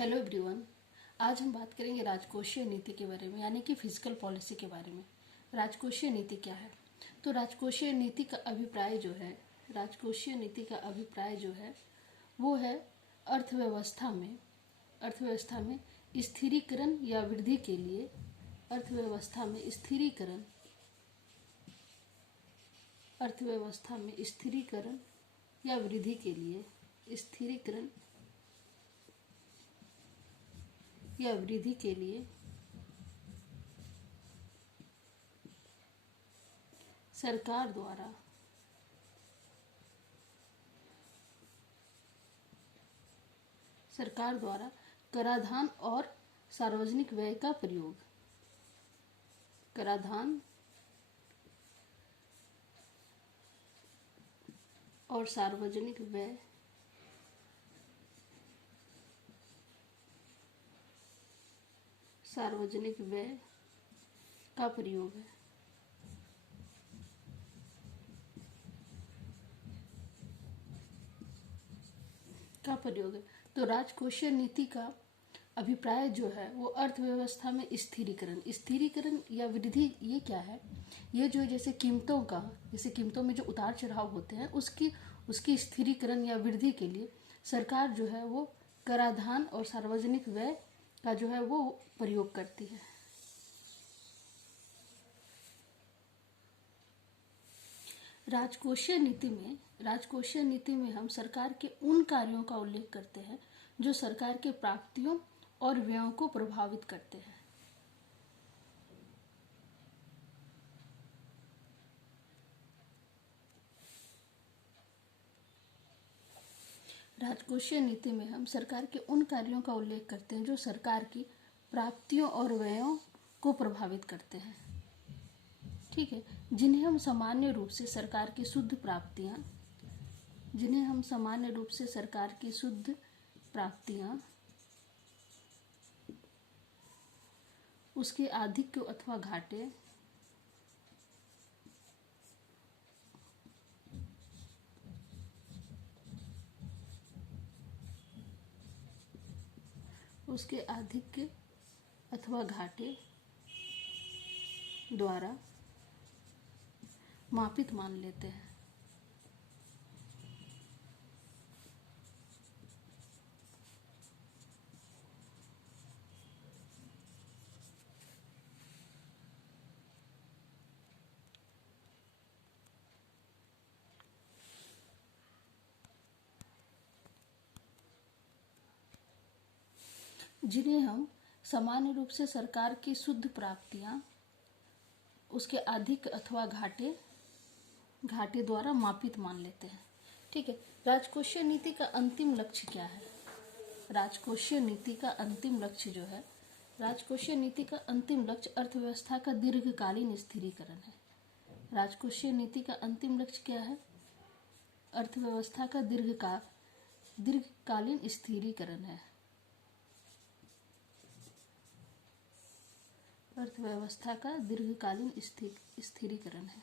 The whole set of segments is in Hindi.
Hello everyone. आज हम बात करेंगे राजकोषीय नीति के बारे में, यानी कि फिजिकल पॉलिसी के बारे में। राजकोषीय नीति क्या है? तो राजकोषीय नीति का अभिप्राय जो है, वो है अर्थव्यवस्था में स्थिरीकरण या वृद्धि के लिए, अर्थव्यवस्था में स्थिरीकरण या वृद्धि के लिए, सरकार द्वारा कराधान और सार्वजनिक व्यय का प्रयोग, कराधान और सार्वजनिक व्यय का प्रयोग है। तो राजकोषीय नीति का अभिप्राय जो है वो अर्थव्यवस्था में स्थिरीकरण या वृद्धि। ये क्या है? ये जो जैसे कीमतों में जो उतार चढ़ाव होते हैं उसकी स्थिरीकरण या वृद्धि के लिए सरकार जो है वो कराधान और सार्वजनिक व्यय का जो है वो प्रयोग करती है। राजकोषीय नीति में हम सरकार के उन कार्यों का उल्लेख करते हैं जो सरकार के प्राप्तियों और व्ययों को प्रभावित करते हैं। राजकोषीय नीति में हम सरकार के उन कार्यों का उल्लेख करते हैं जो सरकार की प्राप्तियों और व्ययों को प्रभावित करते हैं। ठीक है, जिन्हें हम सामान्य रूप से सरकार की शुद्ध प्राप्तियां, उसके आधिक्य अथवा घाटे, द्वारा मापित मान लेते हैं। जिन्हें हम सामान्य रूप से सरकार की शुद्ध प्राप्तियां, उसके आधिक्य अथवा घाटे द्वारा मापित मान लेते हैं। ठीक है, राजकोषीय नीति का अंतिम लक्ष्य क्या है? राजकोषीय नीति का अंतिम लक्ष्य अर्थव्यवस्था का दीर्घकालीन स्थिरीकरण है। राजकोषीय नीति का अंतिम लक्ष्य क्या है? अर्थव्यवस्था का दीर्घकालीन स्थिरीकरण है। अर्थव्यवस्था का दीर्घकालीन स्थिरीकरण है।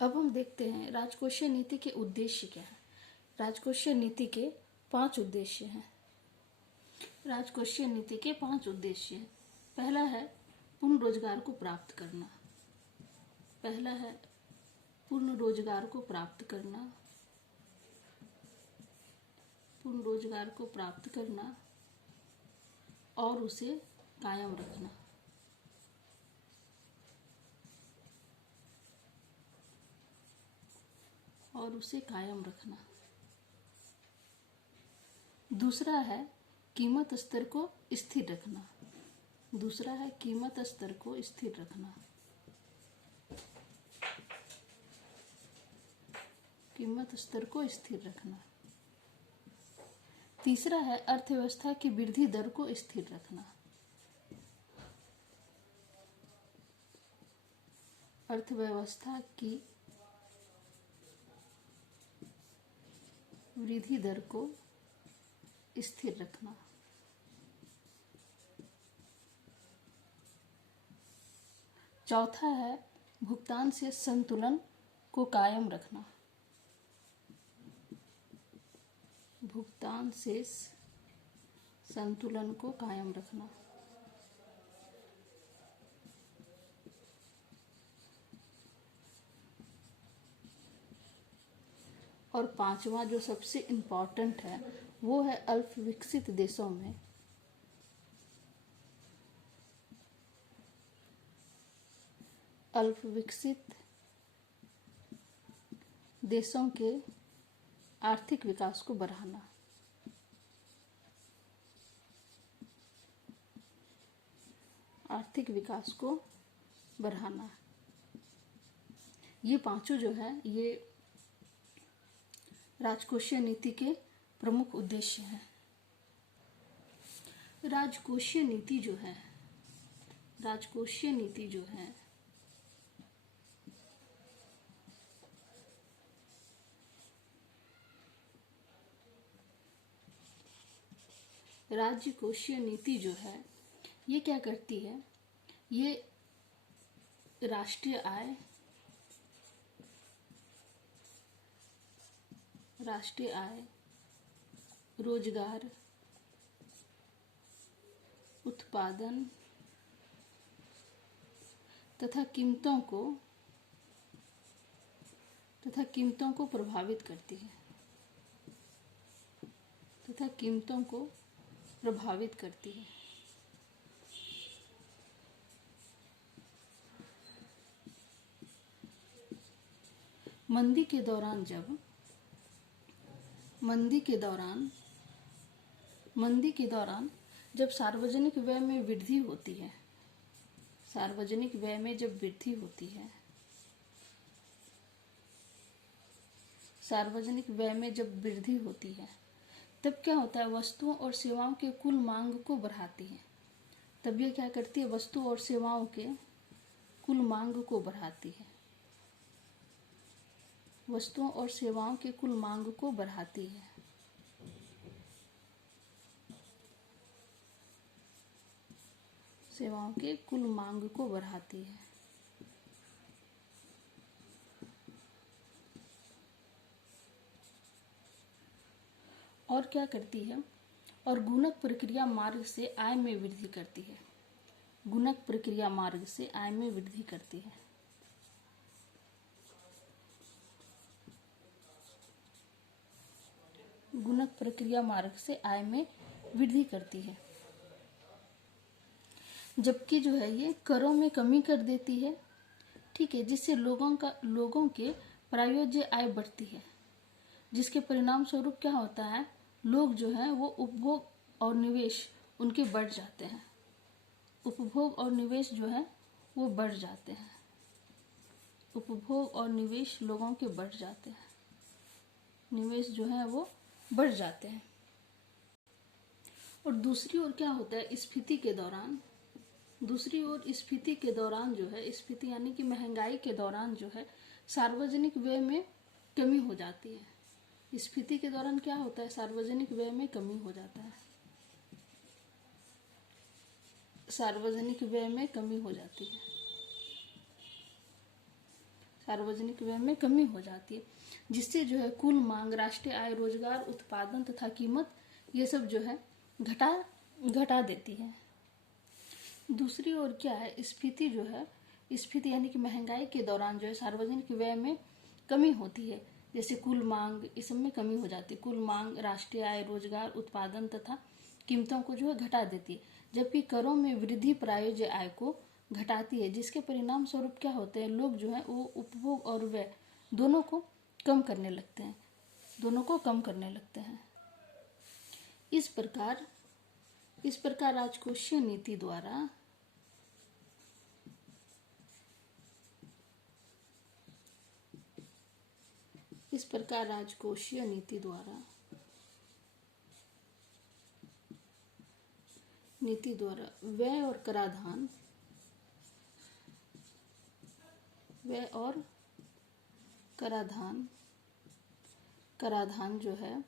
अब हम देखते हैं राजकोषीय नीति के उद्देश्य क्या है। राजकोषीय नीति के 5 उद्देश्य हैं। राजकोषीय नीति के 5 उद्देश्य हैं। पहला है पूर्ण रोजगार को प्राप्त करना और उसे कायम रखना। दूसरा है कीमत स्तर को स्थिर रखना। तीसरा है अर्थव्यवस्था की वृद्धि दर को स्थिर रखना। अर्थव्यवस्था की वृद्धि दर को स्थिर रखना। चौथा है भुगतान से संतुलन को कायम रखना। भुगतान से संतुलन को कायम रखना। और पांचवा जो सबसे इम्पोर्टेंट है वो है अल्प विकसित देशों में अल्प विकसित देशों के आर्थिक विकास को बढ़ाना। आर्थिक विकास को बढ़ाना। ये पांचों जो है ये राजकोषीय नीति के प्रमुख उद्देश्य हैं। राजकोषीय नीति जो है राजकोषीय नीति जो है ये क्या करती है, ये राष्ट्रीय आय, रोजगार, उत्पादन तथा कीमतों को प्रभावित करती है। मंदी के दौरान जब सार्वजनिक व्यय में वृद्धि होती है, तब क्या होता है, वस्तुओं और सेवाओं के कुल मांग को बढ़ाती है। तब ये क्या करती है, वस्तु और सेवाओं के कुल मांग को बढ़ाती है। और क्या करती है, और गुणक प्रक्रिया मार्ग से आय में वृद्धि करती है। गुणक प्रक्रिया मार्ग से आय में वृद्धि करती है। जबकि जो है ये करों में कमी कर देती है, ठीक है, जिससे लोगों के प्रायोज्य आय बढ़ती है, जिसके परिणाम स्वरूप क्या होता है, लोग जो है वो उपभोग और निवेश उनके बढ़ जाते हैं। उपभोग और निवेश जो है वो बढ़ जाते हैं। लोगों के बढ़ जाते हैं, निवेश जो है वो बढ़ जाते हैं। और दूसरी ओर क्या होता है, स्फीति के दौरान जो है, स्फीति यानी कि महंगाई के दौरान जो है सार्वजनिक व्यय में कमी हो जाती है। स्फीति के दौरान क्या होता है, सार्वजनिक व्यय में कमी हो जाता है। सार्वजनिक व्यय में कमी हो जाती है, जिससे जो है कुल मांग, राष्ट्रीय आय, रोजगार, उत्पादन तथा कीमत ये सब जो है घटा देती है। दूसरी ओर क्या है, स्फीति यानी कि महंगाई के दौरान जो है सार्वजनिक व्यय में कमी होती है, जैसे कुल मांग, इस सब में कमी हो जाती है। कुल मांग, राष्ट्रीय आय, रोजगार, उत्पादन तथा कीमतों को जो है घटा देती है। जबकि करों में वृद्धि प्रायोज्य आय को घटाती है, जिसके परिणाम स्वरूप क्या होते हैं, लोग जो है वो उपभोग और व्यय दोनों को कम करने लगते हैं। इस प्रकार राजकोषीय नीति द्वारा व्यय और कराधान जो है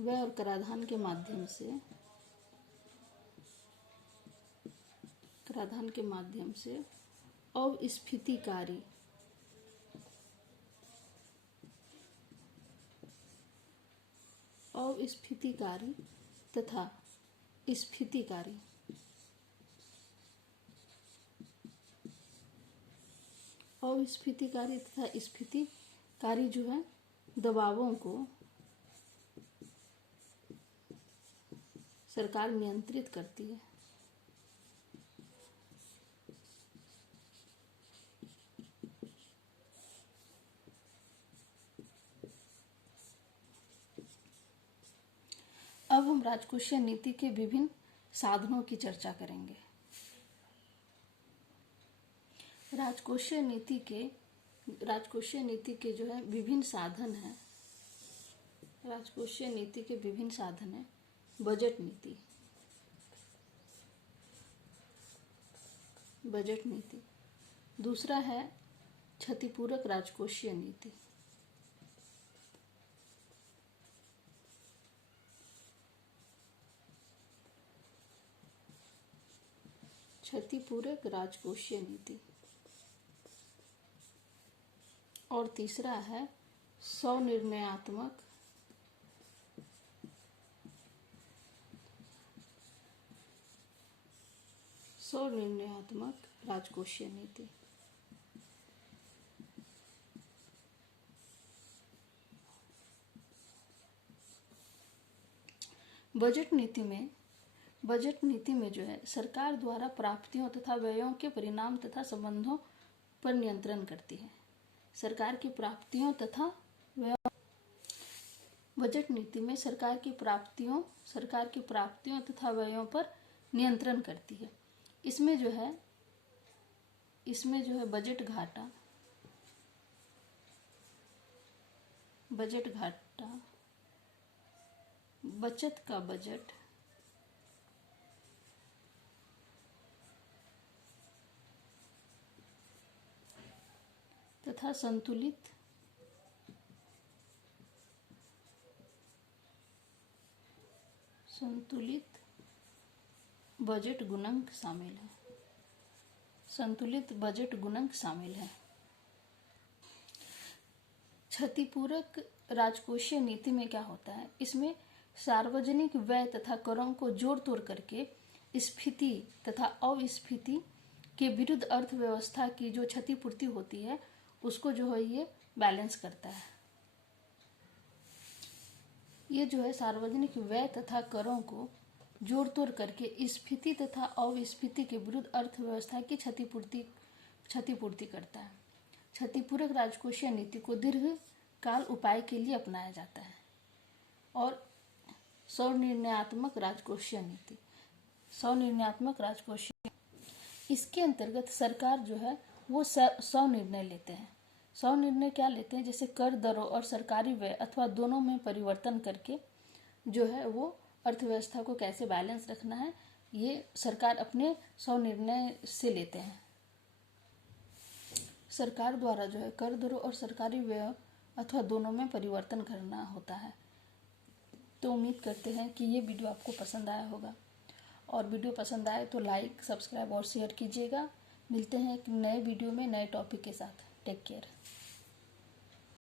व्यय और कराधान के माध्यम से अस्फीतिकारी तथा स्फीतिकारी स्फीतिकारी जो है दबावों को सरकार नियंत्रित करती है। अब हम राजकोषीय नीति के विभिन्न साधनों की चर्चा करेंगे। राजकोषीय नीति के जो है विभिन्न साधन हैं। राजकोषीय नीति के विभिन्न साधन हैं। बजट नीति, दूसरा है क्षतिपूरक राजकोषीय नीति, और तीसरा है स्वनिर्णयात्मक राजकोषीय नीति। बजट नीति में जो है सरकार द्वारा प्राप्तियों तथा व्ययों के परिणाम तथा संबंधों पर नियंत्रण करती है। सरकार की प्राप्तियों तथा व्ययों बजट नीति में सरकार की प्राप्तियों तथा व्ययों पर नियंत्रण करती है। इसमें जो है बजट घाटा, बचत का बजट तथा संतुलित बजट गुणांक शामिल है। क्षतिपूरक राजकोषीय नीति में क्या होता है? इसमें सार्वजनिक व्यय तथा करों को जोड़ तोड़ करके स्फीति तथा अस्फीति के विरुद्ध अर्थव्यवस्था की जो क्षतिपूर्ति होती है उसको जो है ये बैलेंस करता है। ये जो है सार्वजनिक व्यय तथा करों को जोड़ तोड़ करके स्फीति तथा अस्फीति के विरुद्ध अर्थव्यवस्था की क्षतिपूर्ति करता है। क्षतिपूरक राजकोषीय नीति को दीर्घकाल उपाय के लिए अपनाया जाता है। और स्वनिर्णयात्मक राजकोषीय इसके अंतर्गत सरकार जो है वो स्वनिर्णय लेते हैं। स्वनिर्णय क्या लेते हैं? जैसे कर दरों और सरकारी व्यय अथवा दोनों में परिवर्तन करके जो है वो अर्थव्यवस्था को कैसे बैलेंस रखना है, ये सरकार अपने स्वनिर्णय से लेते हैं। सरकार द्वारा जो है कर दरों और सरकारी व्यय अथवा दोनों में परिवर्तन करना होता है। तो उम्मीद करते हैं कि ये वीडियो आपको पसंद आया होगा, और वीडियो पसंद आए तो लाइक, सब्सक्राइब और शेयर कीजिएगा। मिलते हैं एक नए वीडियो में नए टॉपिक के साथ। Take care.